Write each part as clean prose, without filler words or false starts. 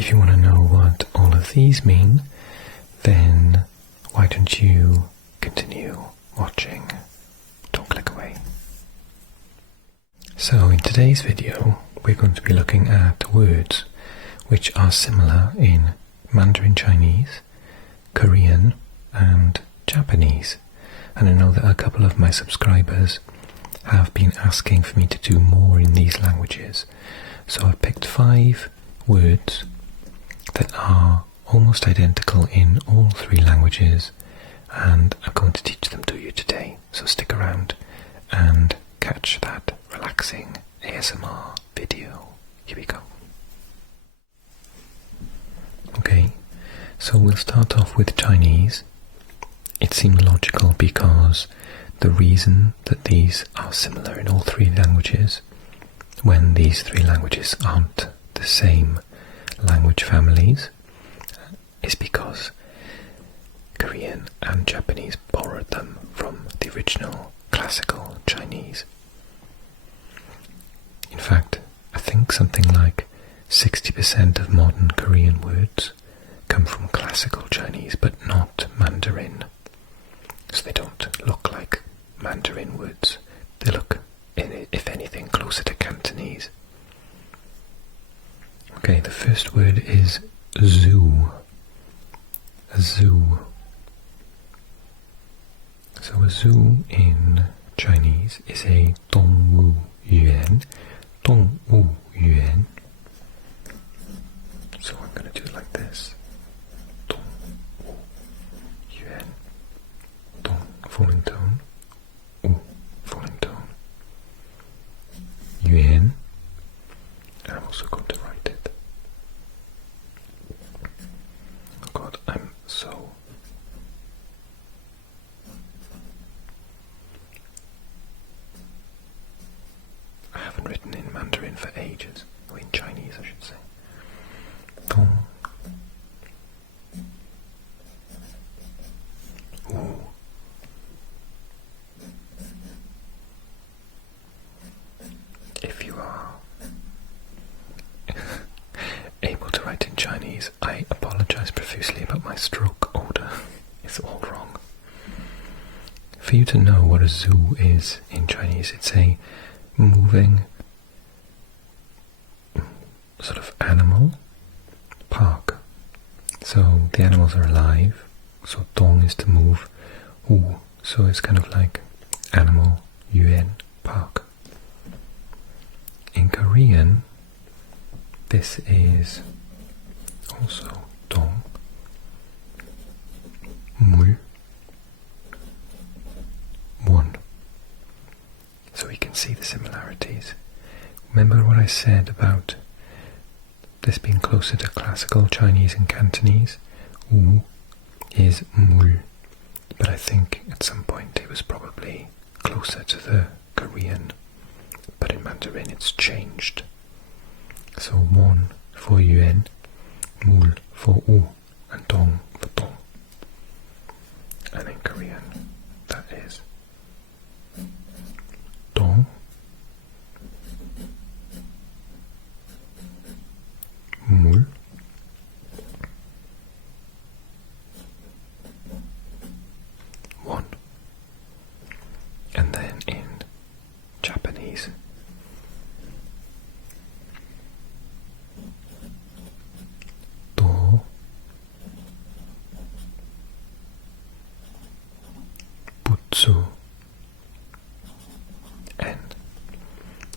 if you want to know what all of these mean, then why don't you continue watching? Don't click away. So in today's video, we're going to be looking at words which are similar in Mandarin Chinese, Korean and Japanese. And I know that a couple of my subscribers have been asking for me to do more in these languages. So I've picked 5 words that are almost identical in all 3 languages, and I'm going to teach them to you today. So stick around and catch that relaxing ASMR video. Here we go. Okay, so we'll start off with Chinese. It seemed logical because the reason that these are similar in all 3 languages, when these 3 languages aren't the same language families, is because Korean and Japanese borrowed them from the original classical Chinese. In fact, I think something like 60% of modern Korean words come from classical Chinese, but not Mandarin. So they don't look like Mandarin words. They look, if anything, closer to Cantonese. Okay, the first word is zoo. A zoo. So a zoo in Chinese is a 动物园. 动物园. So I'm going to do it like this. 动物园. 动 falling tone. 物 falling tone. 园. And I'm also going to write it. Oh God, I'm so... I haven't written in Mandarin for ages. Or in Chinese, I should say. Dong. Ooh. If you are able to write in Chinese, I apologize profusely about my stroke order. It's all wrong. For you to know what a zoo is in Chinese, it's a moving sort of animal park. So the animals are alive, so dong is to move, wu, so it's kind of like animal yuan park. In Korean, this is also dong, 물, won. So we can see the similarities. Remember what I said about this being closer to classical Chinese and Cantonese? Wu is mul, but I think at some point it was probably closer to the Korean, but in Mandarin it's changed. So won for yuan, mul for u, and dong for dong. And in Korean that is dong, mul, won. And then in Japanese, do, butsu, en.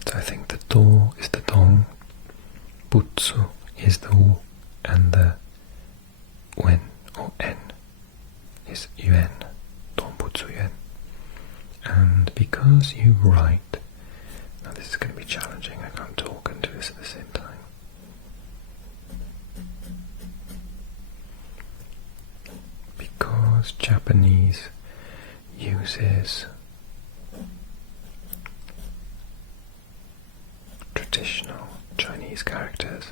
So I think the do is the dong, butsu is the u, and the wen or en is yuan, dong butsu yuan. And because you write, now this is going to be challenging, I can't talk and do this at the same time. Because Japanese uses traditional Chinese characters,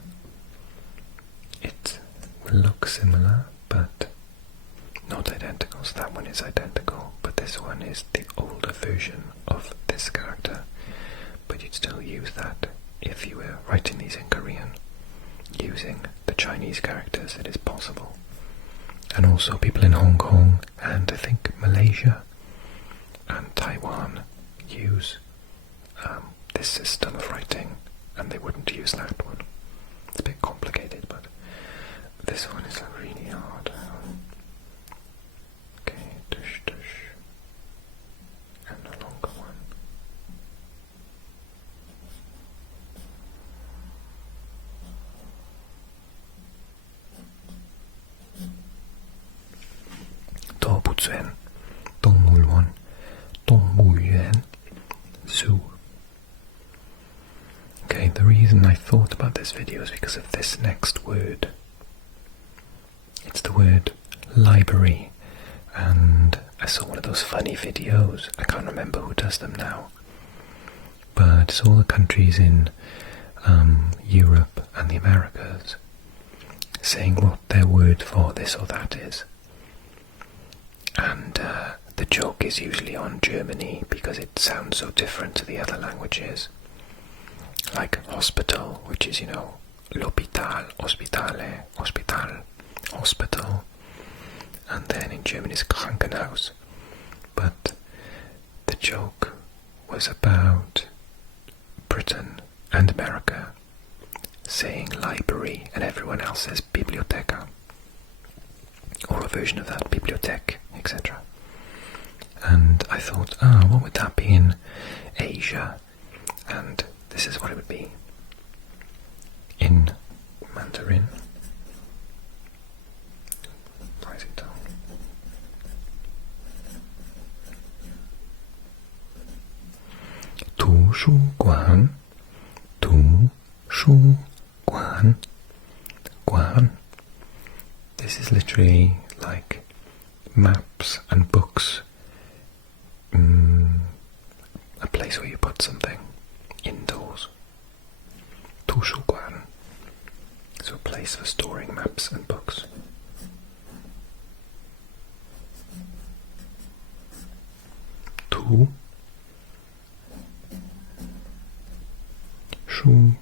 it will look similar but not identical. So that one is identical, but this one is the older version of this character, but you'd still use that if you were writing these in Korean using the Chinese characters, it is possible. And also people in Hong Kong and I think Malaysia and Taiwan use this system of writing, and they wouldn't use that one. It's a bit complicated, but this one is really hard. Okay, tush tush. And a longer one. 도부주엔, 동물원, 동물园, zoo. Okay, the reason I thought about this video is because of this next word. It's the word library, and I saw one of those funny videos. I can't remember who does them now, but it's all the countries in Europe and the Americas saying what their word for this or that is. And the joke is usually on Germany because it sounds so different to the other languages. Like hospital, which is, l'hôpital, hospitale, hospital, hospital. And then in German is Krankenhaus. But the joke was about Britain and America saying library and everyone else says biblioteca. Or a version of that, bibliothèque, etc. And I thought, what would that be in Asia? And this is what it would be in Mandarin. Write it down. Tushugwan, tushugwan, guan. This is literally like maps and books. A place where you put something indoors. Tushugwan. So a place for storing maps and books. Tu shu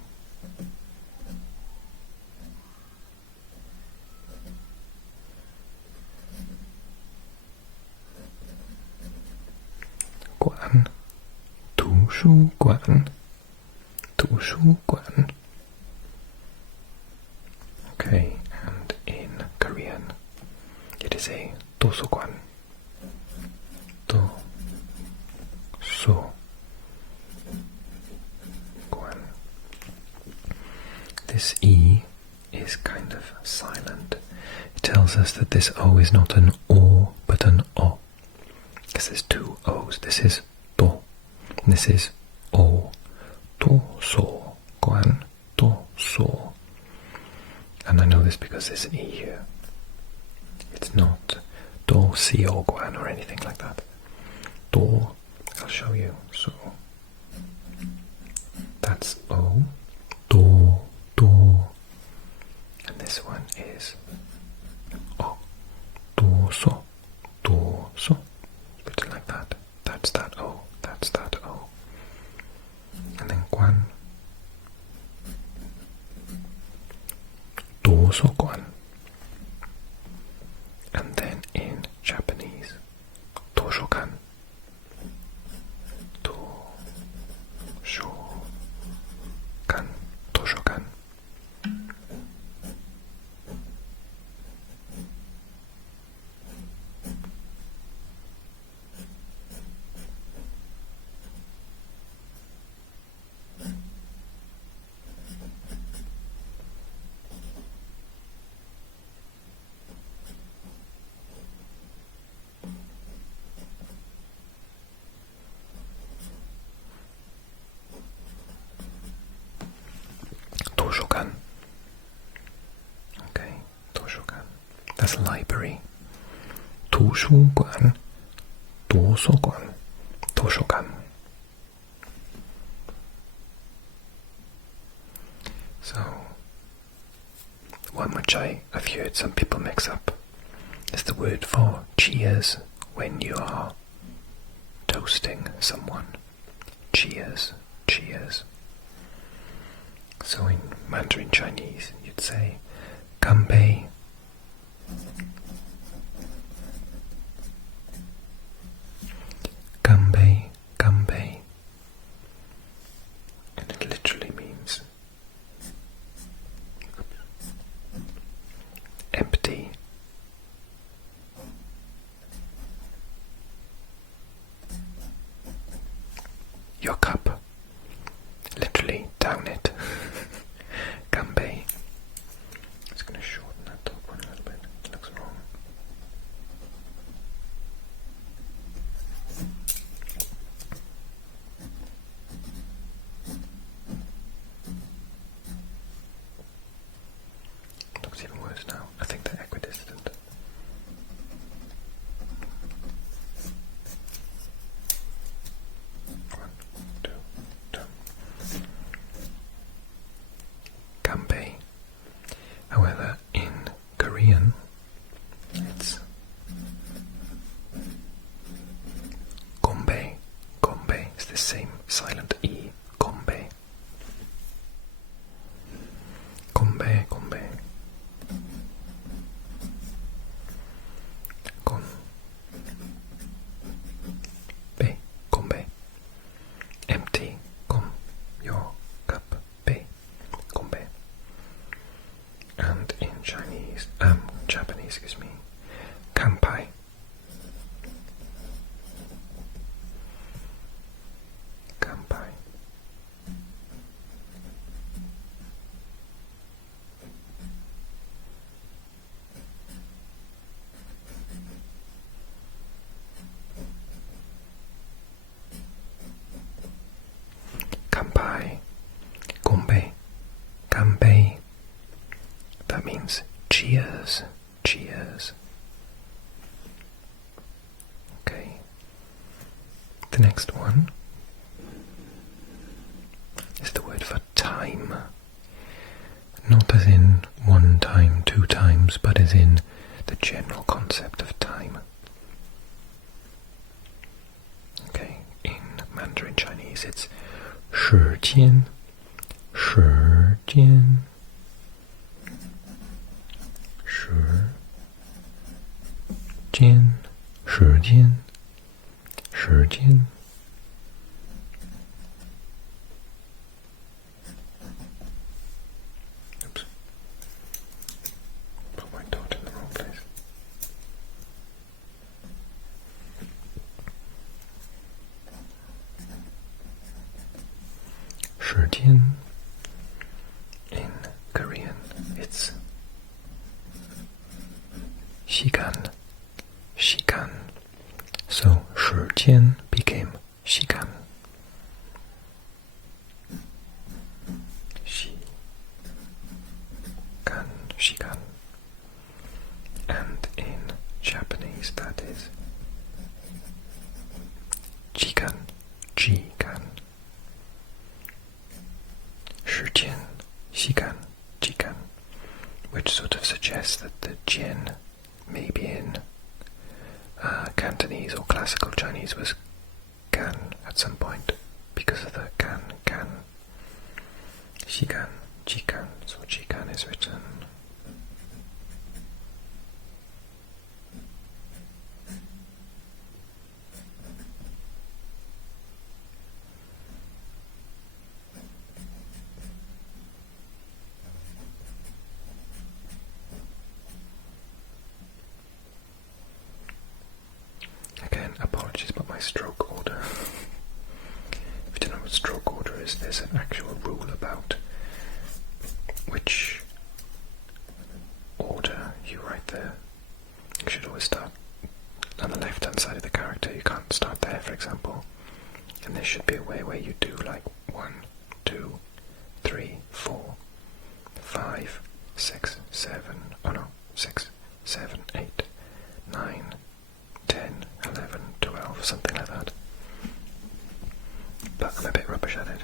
guan. Tushugwan. Tushugwan. Okay, and in Korean it is a 도서관. 도서관. This E is kind of silent. It tells us that this O is not an O but an O. Because there's two O's. This is do. And this is O. 도서관. 도서. And I know this because there's an E here. It's not 도시오관 or anything like that. Do. I'll show you. So that's O. Do. And this one is O. 도서. 도서. Bit like that. That's that O. That's that O. And then 관. 도서관. And then in Japanese, 도서관. 도서관. 도서관. 도서관. Okay, 도서관. That's library. 도서관. 도서관. 도서관. So, one which I've heard some people mix up is the word for cheers when you are toasting someone. Cheers, cheers. So in Mandarin Chinese, you'd say It's even worse now. I think they're equidistant. One, two, two. Ganbei. However, in Korean, it's gonbei. Gonbei is the same silent E. Gonbei. Gonbei, gonbei. Gonbei, gonbei. Empty. Gon. Your cup. Bei. Gonbei. And in Japanese, excuse me, kanpai. Kanpai. Kanpai. Gonbei. Ganbei. That means cheers. Cheers. Okay. The next one is the word for time. Not as in one time, two times, but as in the general concept of time. Okay, in Mandarin Chinese it's 时间, 时间, 时间, 时间, 时间. Oops. Put my dot in the wrong place. 时间 in Korean it's 시간, 시간. So 时间 became 시간. 시간, 시간. And in Japanese that is jikan, jikan. 时间, 시간, jikan. Which sort of suggests that the jian maybe in Cantonese or classical Chinese was gan at some point because of the gan. Shigan, jikan, so jikan is written. Again, apologies about my stroke order. If you don't know what stroke order is, there's an actual rule about which order you write there. You should always start on the left-hand side of the character. You can't start there, for example. And there should be a way where you do like 1, 2, 3, 4, 5, 6, 7, oh no, 6, 7, 8, 9, 10, 11, 12, something like that. But I'm a bit rubbish at it.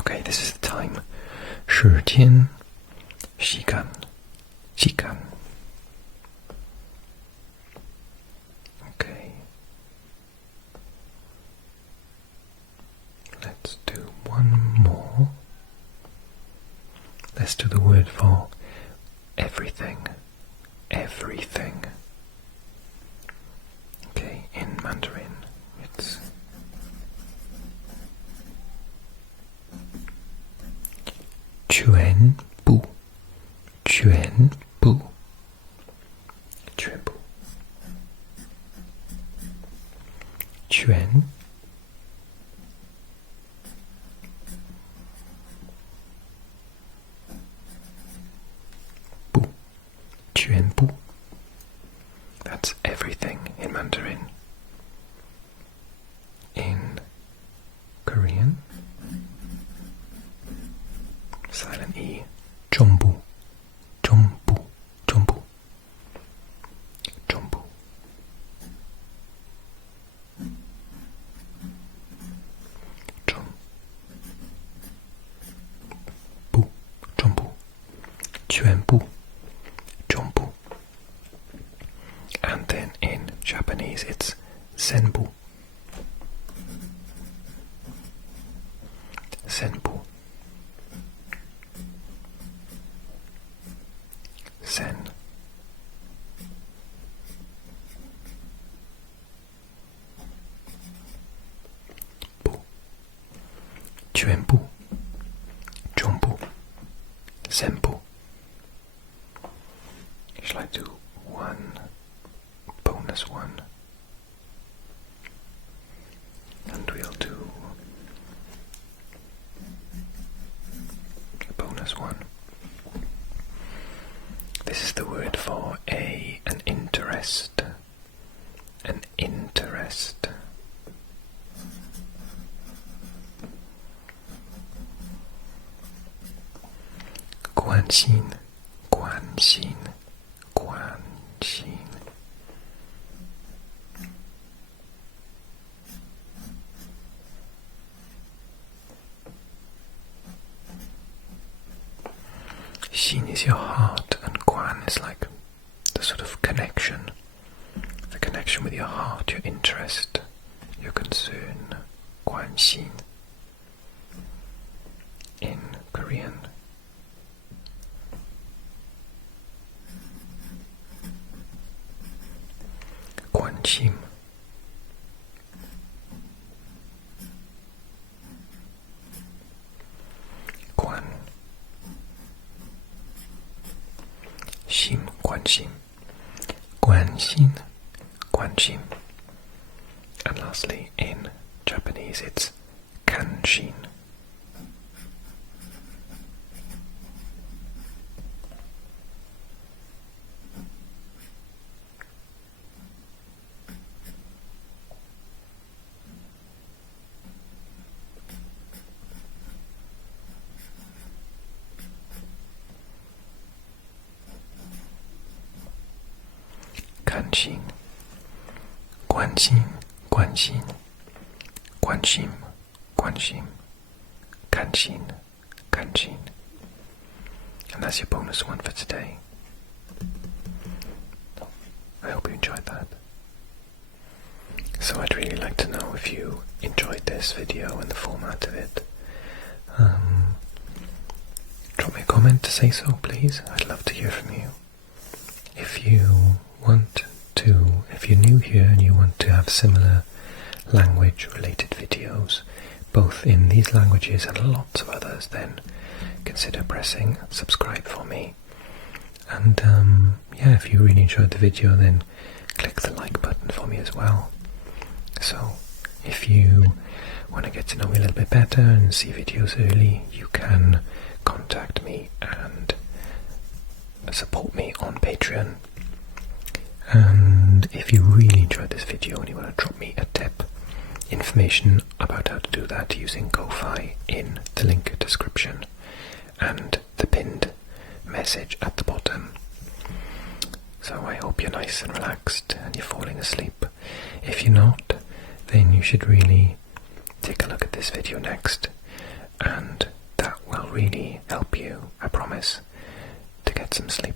Okay, this is the time. 时间, 시간, 시간. Okay. Let's do one more. Let's do the word for everything. Everything. Okay, in Mandarin it's全部, 全部, 全部, 全部, 全部. That's everything in Mandarin. In Korean, silent E, 전부, 전부, 전부, 전부. And then in Japanese it's senbu, senbu, sen, bu, 전부, 전부, senbu. Shall I do one bonus one? And we'll do a bonus one. This is the word for an interest. An interest. 관심, 관심, 관심. Xin is your heart, and Guan is like the sort of connection. The connection with your heart, your interest, your concern. Guan Xin in Korean. 관심. 심, 관심, 관심, 관심. And lastly, in Japanese, it's kanshin. 관심, 관심, 관심, 관심, 관심, 관심, 관심. And that's your bonus one for today. I hope you enjoyed that. So I'd really like to know if you enjoyed this video and the format of it. Drop me a comment to say so, please. I'd love to hear from you. If you're new here and you want to have similar language-related videos, both in these languages and lots of others, then consider pressing subscribe for me. And if you really enjoyed the video, then click the like button for me as well. So if you want to get to know me a little bit better and see videos early, you can contact me and support me on Patreon. And if you really enjoyed this video and you want to drop me a tip, information about how to do that using Ko-Fi in the link description and the pinned message at the bottom. So I hope you're nice and relaxed and you're falling asleep. If you're not, then you should really take a look at this video next, and that will really help you, I promise, to get some sleep.